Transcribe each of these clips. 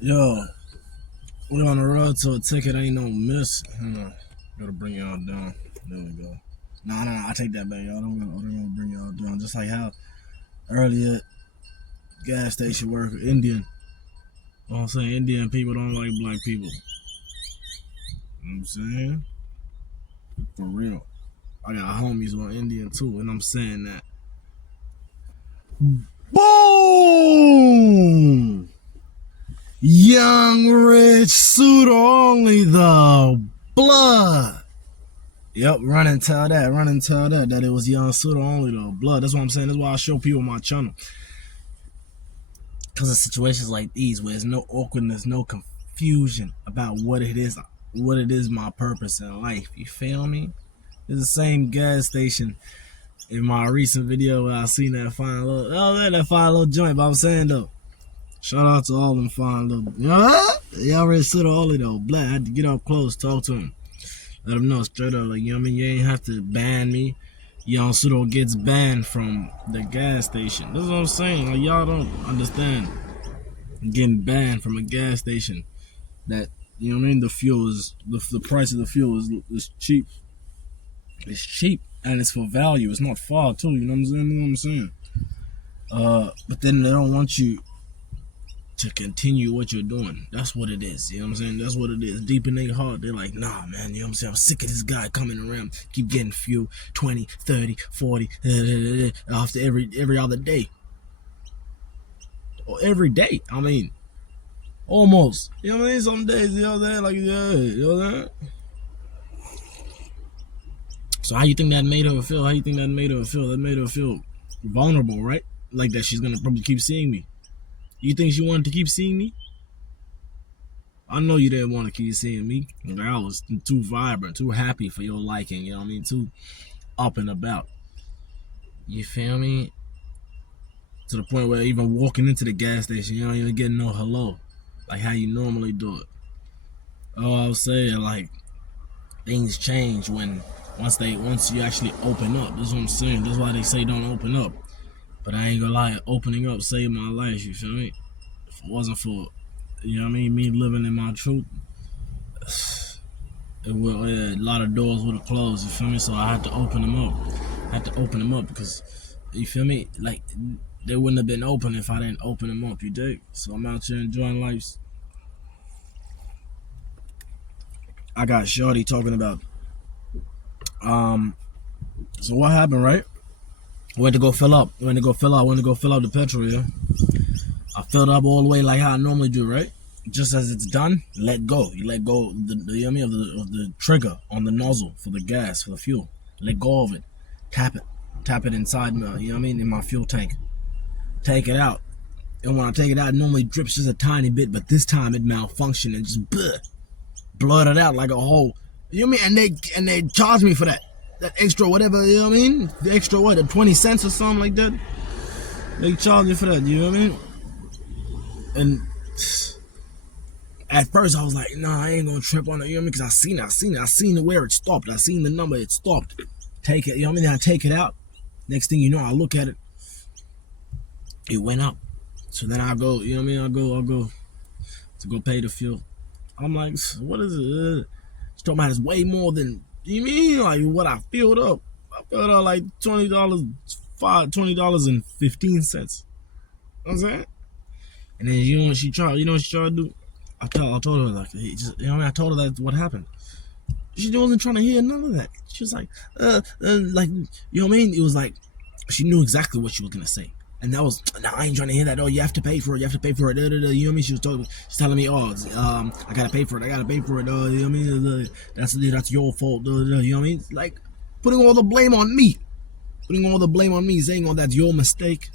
Yo, we on the road to a ticket, ain't no miss. Gotta bring y'all down. There we go. Nah, I take that back, y'all. Don't gonna bring y'all down. Just like how earlier gas station worker, Indian. You know what I'm saying? Indian people don't like black people. You know what I'm saying? For real. I got homies who are Indian too, and I'm saying that. Boom! Young, rich, suit only, the blood. Yep, run and tell that it was young suit only, the blood. That's what I'm saying. That's why I show people my channel. Because of situations like these where there's no awkwardness, no confusion about what it is my purpose in life. You feel me? It's the same gas station in my recent video where I seen that fine little joint. But I'm saying though, shout out to all them fine little, y'all already suit only though. Black, I had to get up close, talk to him. Let them know straight up, like, you know what I mean? You ain't have to ban me. YoungSudo gets banned from the gas station. That's what I'm saying. Like, y'all don't understand getting banned from a gas station. That, you know what I mean? The fuel is, the price of the fuel is cheap. It's cheap and it's for value. It's not far too, you know what I'm saying? But then they don't want you to continue what you're doing. That's what it is. You know what I'm saying? That's what it is. Deep in their heart, they're like, nah, man, you know what I'm saying? I'm sick of this guy coming around, keep getting fuel 20, 30, 40, after every other day. Or every day. I mean, almost. You know what I mean? Some days, you know that, like, yeah, you know that? So how you think that made her feel? How you think that made her feel? That made her feel vulnerable, right? Like that she's gonna probably keep seeing me. You think she wanted to keep seeing me? I know you didn't want to keep seeing me. Like, I was too vibrant, too happy for your liking, you know what I mean? Too up and about. You feel me? To the point where even walking into the gas station, you don't even get no hello. Like how you normally do it. Oh, I was saying, like, things change once you actually open up. That's what I'm saying. That's why they say don't open up. But I ain't gonna lie, opening up saved my life, you feel me? If it wasn't for, you know what I mean, me living in my truth, a lot of doors would have closed, you feel me? So I had to open them up. Because, you feel me? Like, they wouldn't have been open if I didn't open them up, you dig? So I'm out here enjoying life. I got Shorty talking about, so what happened, right? Went to go fill up the petrol, yeah? I filled up all the way like how I normally do, right? Just as it's done, let go. You let go of the trigger on the nozzle for the gas, for the fuel. Let go of it. Tap it inside me, you know what I mean, in my fuel tank. Take it out. And when I take it out, it normally drips just a tiny bit, but this time it malfunctioned and just blurted out like a hole. You know what I mean? And they charged me for that extra whatever, you know what I mean? The extra what, the 20 cents or something like that? They charged me for that, you know what I mean? And at first I was like, nah, I ain't gonna trip on it, you know what I mean? Because I seen where it stopped. I seen the number, it stopped. Take it, you know what I mean? I take it out. Next thing you know, I look at it. It went up. So then I go, you know what I mean? I'll go to go pay the fuel. I'm like, what is it? It's talking about it's way more than, you mean, like what I filled up. I filled up like $20.15. You know what I'm saying? And then you know what she tried to do? I told her, like, you know what I mean? I told her that what happened. She wasn't trying to hear none of that. She was like, like, you know what I mean? It was like, she knew exactly what she was gonna say. And that was, nah, I ain't trying to hear that. Oh, you have to pay for it. You know what I mean? She's telling me, oh, I gotta pay for it. You know what I mean? That's your fault. You know what I mean? Like, putting all the blame on me. Saying, oh, that's your mistake.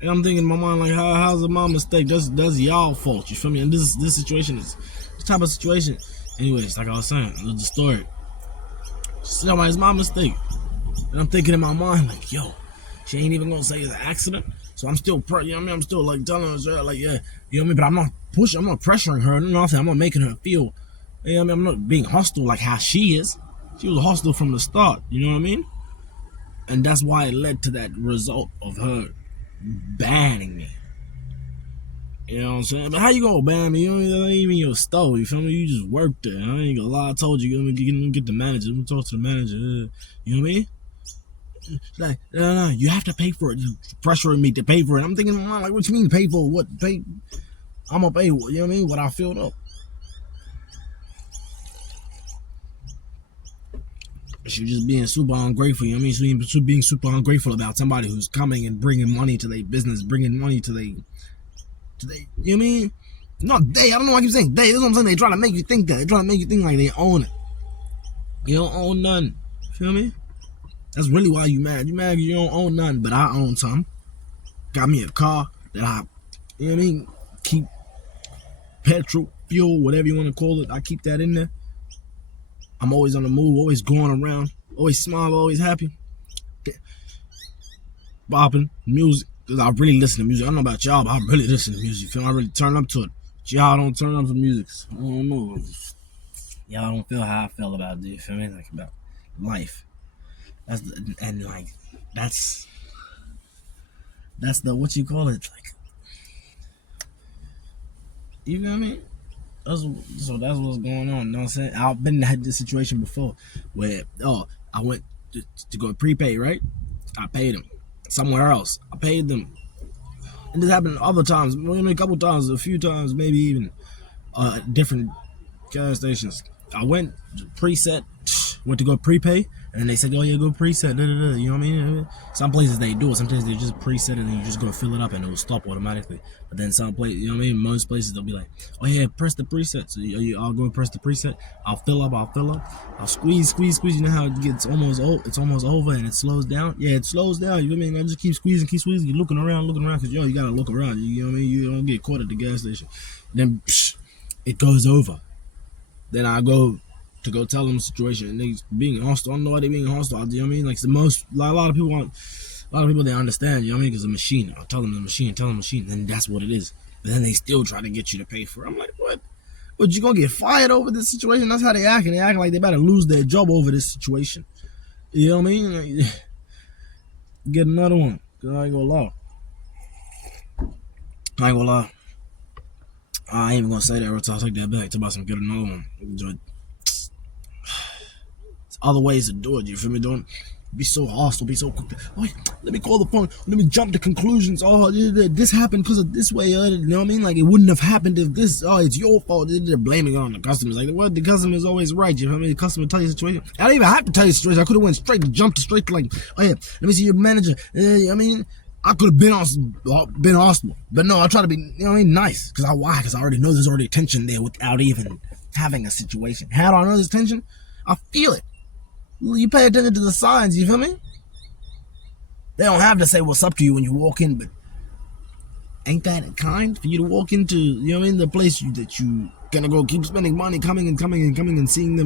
And I'm thinking in my mind, like, how's it my mistake? That's y'all fault. You feel me? And this situation is this type of situation. Anyways, like I was saying, the story. It's my mistake. And I'm thinking in my mind, like, yo, she ain't even gonna say it's an accident. So I'm still, you know what I mean? I'm still like telling her, like, yeah, you know what I mean? But I'm not pressuring her. Nothing. I'm not making her feel, you know what I mean? I'm not being hostile like how she is. She was hostile from the start. You know what I mean? And that's why it led to that result of her banning me. You know what I'm saying? But how you gonna ban me? That ain't even your store. You feel me? You just work there. I ain't gonna lie. I told you, get the manager. Let me talk to the manager. You know what I mean? Like, no, you have to pay for it. You pressuring me to pay for it. I'm thinking, like, what you mean pay for what? Pay? I'm gonna pay. You know what I mean? What I filled up. She just being super ungrateful. You know what I mean? She being super ungrateful about somebody who's coming and bringing money to their business, bringing money to their. You know what I mean? Not they. I don't know why I keep saying they. That's what I'm saying. They try to make you think that. They try to make you think like they own it. You don't own none. Feel me? That's really why you mad. You mad because you don't own nothing, but I own some. Got me a car that I, you know what I mean? Keep petrol, fuel, whatever you want to call it. I keep that in there. I'm always on the move, always going around, always smile, always happy. Bopping, music, because I really listen to music. I don't know about y'all, but I really listen to music. Feel me? I really turn up to it. But y'all don't turn up to music. I don't know. Y'all don't feel how I feel about it. You feel me? Like about life. That's the what you call it, like, you know what I mean? So that's what's going on. You know what I'm saying? I've been had this situation before where I went to go prepay, right? I paid them somewhere else. I paid them, and this happened other times. A couple times, a few times, maybe even different gas stations. I went preset, went to go prepay, and then they said, "Oh yeah, go preset." You know what I mean? Some places they do it. Sometimes they just preset it and you just go fill it up and it will stop automatically. But then some places, you know what I mean? Most places they'll be like, "Oh yeah, press the preset." So I'll go press the preset. I'll fill up. I'll squeeze. You know how it gets it's almost over and it slows down. Yeah, it slows down. You know what I mean? I just keep squeezing. You're looking around, because you gotta look around. You know what I mean? You don't get caught at the gas station. Then it goes over. Then I go to go tell them the situation, and they being hostile. I don't know why they being hostile. You know what I mean? Like a lot of people they understand. You know what I mean? Because the machine. I'll tell them the machine, and that's what it is. But then they still try to get you to pay for it. I'm like, what? But you gonna get fired over this situation? That's how they act. And they act like they better lose their job over this situation. You know what I mean? Like, get another one. Cause I ain't gonna lie. I ain't even gonna say that. I'll take that back. Talk about some get another one. There's other ways to do it. You feel me? Don't be so hostile. Be so quick. Oh, let me call the phone. Let me jump to conclusions. Oh, this happened because of this way. You know what I mean? Like it wouldn't have happened if this. Oh, it's your fault. They're blaming it on the customers. Like what? The customer is always right. You know what I mean? The customer tell you the situation. I don't even have to tell you the situation. I could have went straight to like, oh yeah, let me see your manager. I mean. I could have been hostile, but no, I try to be, you know what I mean, nice. Because I already know there's already tension there without even having a situation. How do I know there's tension? I feel it. You pay attention to the signs, you feel me? They don't have to say what's up to you when you walk in, but ain't that kind for you to walk into, you know what I mean, the place that you gonna go keep spending money, coming and seeing them.